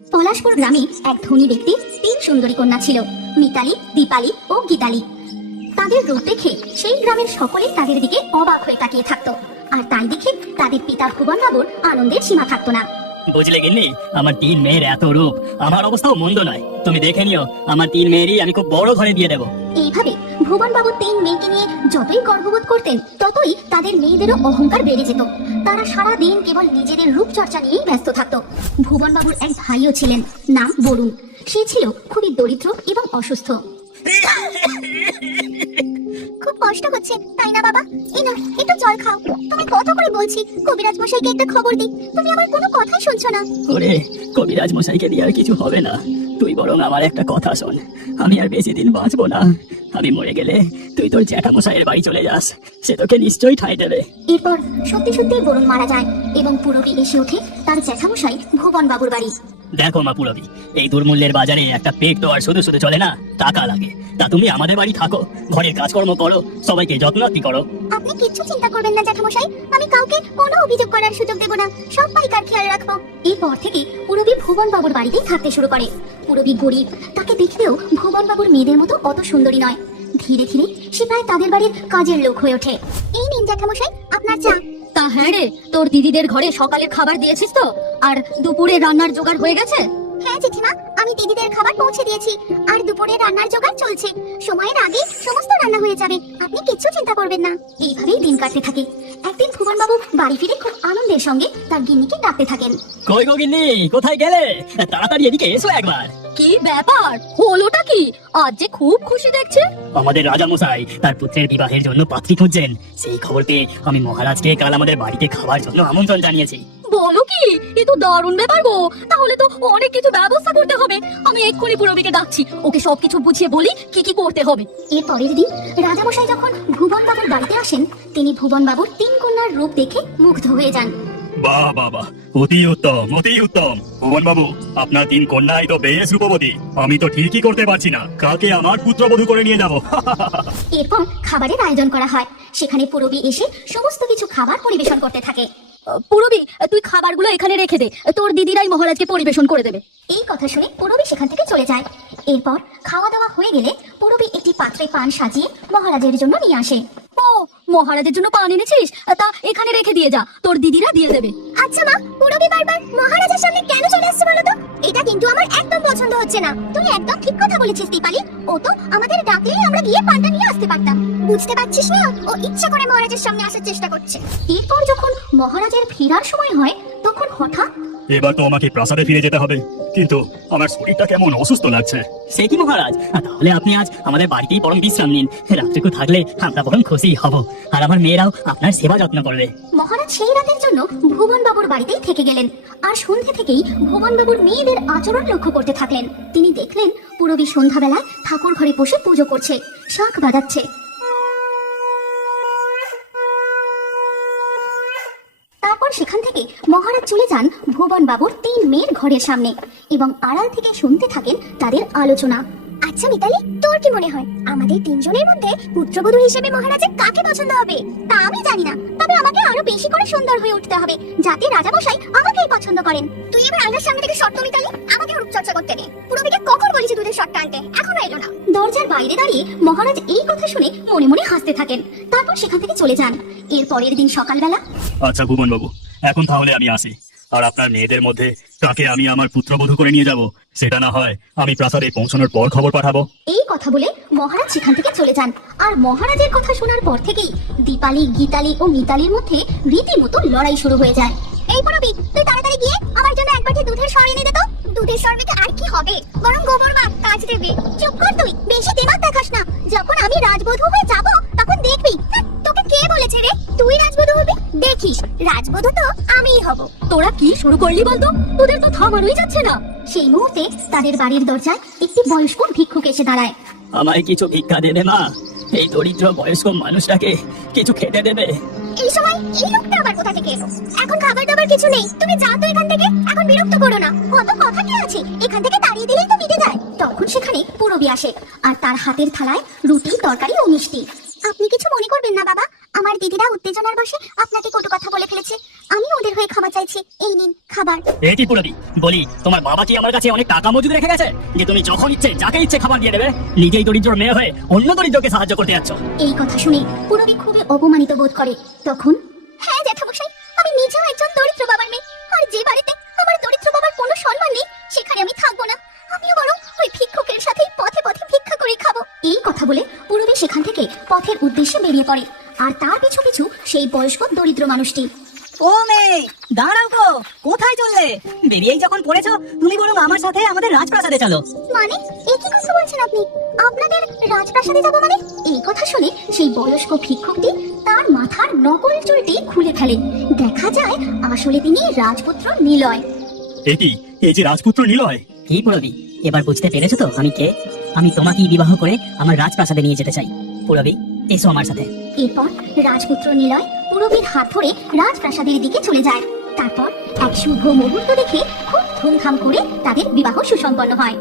পলাশপুর গ্রামে এক ধনী ব্যক্তি 3 সুন্দরী কন্যা ছিল, মিতালি, দীপালি ও গীতালি। তাদের রূপ দেখে সেই গ্রামের সকলে তাদের দিকে অবাক হয়ে তাকিয়ে থাকতো, আর তাই দেখে তাদের পিতা ভুবন বাবুর আনন্দের সীমা থাকতো না। বুঝলে গিন্নি, আমার 3 মেয়ের এত রূপ, আমার অবস্থাও মন্দ নয়। তুমি দেখে নিও, আমার 3 মেয়েরই আমি খুব বড় ঘরে দিয়ে দেবো। এইভাবে ভুবন বাবু 3 মেয়েকে নিয়ে যতই গর্ববোধ করতেন, ততই তাদের মেয়েদেরও অহংকার বেড়ে যেত। তারা সারা দিন কেবল নিজেদের রূপচর্চা নিয়েই ব্যস্ত থাকতো। ভুবন বাবুর এক ভাইও ছিলেন, নাম বরুণ। সে ছিল খুবই দরিদ্র এবং অসুস্থ। খুব কষ্ট হচ্ছে তাই না বাবা? এই নাও একটু জল খাও। তুমি কত করে বলছি কবিরাজ মশাইকে একটা খবর দিই, তুমি আমার কোনো কথাই শুনছো না। ওরে, কবিরাজ মশাইকে দিয়ে আর কিছু হবে না। তুই বরং আমার একটা কথা শোন, আমি আর বেশি দিন বাঁচবো না। আমি মরে গেলে তুই তোর জ্যাঠামশাইয়ের বাড়ি চলে যাস, সে তোকে নিশ্চয়ই ঠাঁই দেবে। এরপর সত্যি সত্যি বরুণ মারা যায় এবং পুরবী এসে ওঠে তার জ্যাঠামশাই ভুবন বাবুর বাড়ি। দেখো মা পুরবী, এই দুর্মূল্যের বাজারে একটা পেট তো আর শুধু শুধু চলে না, টাকা লাগে। তা তুমি আমাদের বাড়ি থাকো, ঘরের কাজকর্ম করো, সবাইকে যত্নাতি করো। আপনি কিচ্ছু চিন্তা করবেন না জ্যাঠামশাই, আমি কাউকে কোনো অভিযোগ করার সুযোগ দেব না, সব পাইকার খেয়াল রাখবো। এরপর থেকে পুরবী ভুবন বাবুর বাড়িতেই থাকতে শুরু করে। পুরবী গরিব, তাকে দেখতেও ভুবন বাবুর মেয়েদের মতো অত সুন্দরী নয়। ধীরে ধীরে সে প্রায় তাদের বাড়ির কাজের লোক হয়ে ওঠে। এই নিন জ্যাঠামশাই আপনার চা। তা হ্যাঁ রে, তোর দিদিদের ঘরে সকালের খাবার দিয়েছিস তো? আর দুপুরে রান্নার জোগাড় হয়ে গেছে? হ্যাঁ জেঠিমা, আমি দিদিদের খাবার পৌঁছে দিয়েছি, আর দুপুরে রান্নার জোগাড় চলছে। সময়ের আগে সমস্ত রান্না হয়ে যাবে, আপনি কিচ্ছু চিন্তা করবেন না। এইভাবেই দিন কাটতে থাকে। একদিন ভুবন বাবু বাড়ি ফিরে খুব আনন্দের সঙ্গে তার গিন্নিকে ডাকতে থাকেন। কই গো গিন্নি, কোথায় গেলে? তাড়াতাড়ি এদিকে এসো একবার। কি ব্যাপার, হলোটা কি? আজ যে খুব খুশি দেখছে। আমাদের রাজামশাই তার পুত্রের বিবাহের জন্য পাত্রী খুঁজছেন। সেই খবর পেয়ে আমি মহারাজকে কাল আমাদের বাড়িতে খাওয়ার জন্য আমন্ত্রণ জানিয়েছি। বলো কি, এ তো দারুণ ব্যাপার গো। তাহলে তো অনেক কিছু ব্যবস্থা করতে হবে। আমি এক্ষুনি পুরবীকে ডাকছি, ওকে সবকিছু বুঝিয়ে বলি কি কি করতে হবে। এর পরের দিন রাজামশাই যখন ভুবন বাবুর বাড়িতে আসেন, তিনি ভুবন বাবুর 3 কন্যার রূপ দেখে মুগ্ধ হয়ে যান। বাহ বাহ বাহ, অতি উত্তম, অতি উত্তম। ভুবন বাবু, আপনার 3 কন্যাই তো বেশ রূপবতী। আমি তো ঠিকই করতে পারছি না, কাকে আমার পুত্রবধূ করে নিয়ে যাব। এরপর খাবারের আয়োজন করা হয়। সেখানে পুরবী এসে সমস্ত কিছু খাবার পরিবেশন করতে থাকে। পুরবী, তুই খাবারগুলো এখানে রেখে দে, তোর দিদিরাই মহারাজকে পরিবেশন করে দেবে। এই কথা শুনে পুরবী সেখান থেকে চলে যায়। এরপর খাওয়া দাওয়া হয়ে গেলে পুরবী একটি পাত্রে পান সাজিয়ে মহারাজের জন্য নিয়ে আসে। ও, মহারাজের জন্য পান এনেছিস? তা এখানে রেখে দিয়ে যা, তোর দিদিরা দিয়ে দেবে। আচ্ছা মা, পুরবী বারবার মহারাজের সামনে কেন চলে আসছে বলো তো? এটা কিন্তু আমার একদম পছন্দ হচ্ছে না। তুই একদম ঠিক কথা বলেছিস দীপালি, ও তো আমাদের ডাকলেই আমরা গিয়ে পানটা নিয়ে আসতে পারতাম। বুঝতে পারছিস না, ও ইচ্ছা করে মহারাজের সামনে আসার চেষ্টা করছে। এরপর যখন মহারাজের ফেরার সময় হয়, তখন হঠাৎ এবার তো আমাকে প্রাসাদে ফিরে যেতে হবে, কিন্তু আমার শরীরটা কেমন অসুস্থ লাগছে। সে কি মহারাজ, তাহলে আপনি আজ আমাদের বাড়িতেই বরং বিশ্রাম নিন। রাত্রিকু থাকলে আমরা বরং খুশি হব, আর আমার মেয়েরাও আপনার সেবা যত্ন করবে। মহারাজ সেই রাতের জন্য ভুবন বাবুর বাড়িতেই থেকে গেলেন। আর সন্ধ্যে থেকেই ভুবন বাবুর মেয়েদের আচরণ লক্ষ্য করতে থাকলেন। তিনি দেখলেন পুরবী সন্ধ্যাবেলায় ঠাকুর ঘরে বসে পুজো করছে, শাঁখ বাজাচ্ছে। তারপর সেখান থেকে মহারাজ চলে যান ভুবন বাবুর 3 মেয়ের ঘরের সামনে এবং আড়াল থেকে শুনতে থাকেন তাদের আলোচনা। আচ্ছা মিতালি, তোর কি মনে হয় আমাদের 3 জনের মধ্যে পুত্রবধূ হিসেবে মহারাজের কাকে পছন্দ হবে? তা আমি জানি না, তবে আমাকে আরো বেশি করে সুন্দর হয়ে উঠতে হবে, যাতে রাজামশাই আমাকেই পছন্দ করেন। তুই এবার আয়নার সামনে থেকে শর্ত মিতালি, আমাকে রূপচর্চা করতে দে। পুরবীকে কখন বলেছি দুধের শর্ট আনতে, এখনো এলো না। দরজার বাইরে দাঁড়িয়ে মহারাজ এই কথা শুনে মনে মনে হাসতে থাকেন। তারপর সেখান থেকে চলে যান। এর পরের দিন সকালবেলা, আচ্ছা ভুবন বাবু, এখন তাহলে আমি আসি। আর আপনার মেয়েদের মধ্যে কাকে আমি আমার পুত্রবধূ করে নিয়ে যাব, সেটা না হয় আমি প্রাসাদে পৌঁছানোর পর খবর পাঠাবো। এই কথা বলে মহারাজ সেখান থেকে চলে যান। আর মহারাজের কথা শোনার পর থেকেই দীপালি, গীতালি ও মিতালির মধ্যে রীতিমতো লড়াই শুরু হয়ে যায়। এই পুরবী, তুই তাড়াতাড়ি গিয়ে আমার জন্য এক বাটি দুধের সর এনে দে তো। দুধের সর মেখে আর কি হবে, বরং গোবর বাগ কাজ দেবে। চুপ কর তুই, বেশি দিমাগ দেখাস না। যখন আমি রাজবধূ হয়ে যাব তখন দেখবি। তোকে কে বলেছে রে তুই রাজবধূ হবি? দেখিস, রাজবধূ তো আমিই হব। তোরা কি শুরু করলি বলতো? তোদের তো থামানোই যাচ্ছে না। সেই মুহূর্তে তাদের বাড়ির দরজায় একটি বয়স্ক ভিক্ষুক এসে দাঁড়ায়। আমায় কিছু ভিক্ষা দেবে মা, এই দরিদ্র বয়স্ক মানুষটাকে কিছু খেতে দেবে। এই সময় এই লোকটা আবার কোথা থেকে এলো? এখন খাবার দাবার কিছু নেই, তুমি যাও তো এখান থেকে। এখন বিরক্ত করো না, কত কথা কি আছে, এখান থেকে তাড়িয়ে দিলেই তো মিটে যায়। তখন সেখানে পুরবী আসে, আর তার হাতের থালায় রুটি, তরকারি ও মিষ্টি। আপনি কিছু মনে করবেন না বাবা, আমার দিদিরা উত্তেজনার বশে আপনাকে কটু কথা বলে ফেলেছে। আমি ওদের হয়ে ক্ষমা চাইছি। এই নিন খাবার। এ কি পুরবি, বলি তোমার বাবা কি আমার কাছে অনেক টাকা মজুদ রেখে গেছে যে তুমি যখন ইচ্ছে যাকে ইচ্ছে খাবার দিয়ে দেবে? নিজেই দরিদ্র মেয়ে হয়ে অন্য দরিদ্রকে সাহায্য করতে যাচ্ছ। এই কথা শুনে পুরবী খুবই অপমানিত বোধ করে। তখন, হ্যাঁ জ্যাঠামশাই, আমি নিজেও একজন দরিদ্র বাবার মেয়ে। আর যে বাড়িতে আমার দরিদ্র বাবার কোনো সম্মান নেই সেখানে আমি থাকবো না। আমিও বরং ওই ভিক্ষুকের সাথেই পথে পথে ভিক্ষা করে খাবো। এই কথা বলে পুরবী সেখান থেকে পথের উদ্দেশ্যে বেরিয়ে পড়ে। আর তার পিছু পিছু সেই বয়স্ক দরিদ্র মানুষটি। ও মেয়ে, দাঁড়াও গো, কোথায় চললে? বেরিয়েই যখন পড়েছো, তুমি বরং আমার সাথে আমাদের রাজপ্রাসাদে চলো। মানে এই কি কথা বলছেন আপনি? আপনাদের রাজপ্রাসাদে যাব মানে? এই কথা শুনে সেই বয়স্ক ভিক্ষুকটি তার মাথার নকল চুলটি খুলে ফেলে। দেখা যায় আসলে তিনি রাজপুত্র নিলয়। এ কি, এই যে রাজপুত্র নিলয়? কি পুরবি, এবার বুঝতে পেরেছো তো আমি কে? আমি তোমাকেই বিবাহ করে আমার রাজপ্রাসাদে নিয়ে যেতে চাই। পুরবি, এসো আমার সাথে। এরপর রাজপুত্র নিলয় পুরবীর হাত ধরে রাজপ্রাসাদের দিকে চলে যায়। তারপর এক শুভ মুহূর্ত দেখে খুব ধুমধাম করে তাদের বিবাহ সুসম্পন্ন হয়।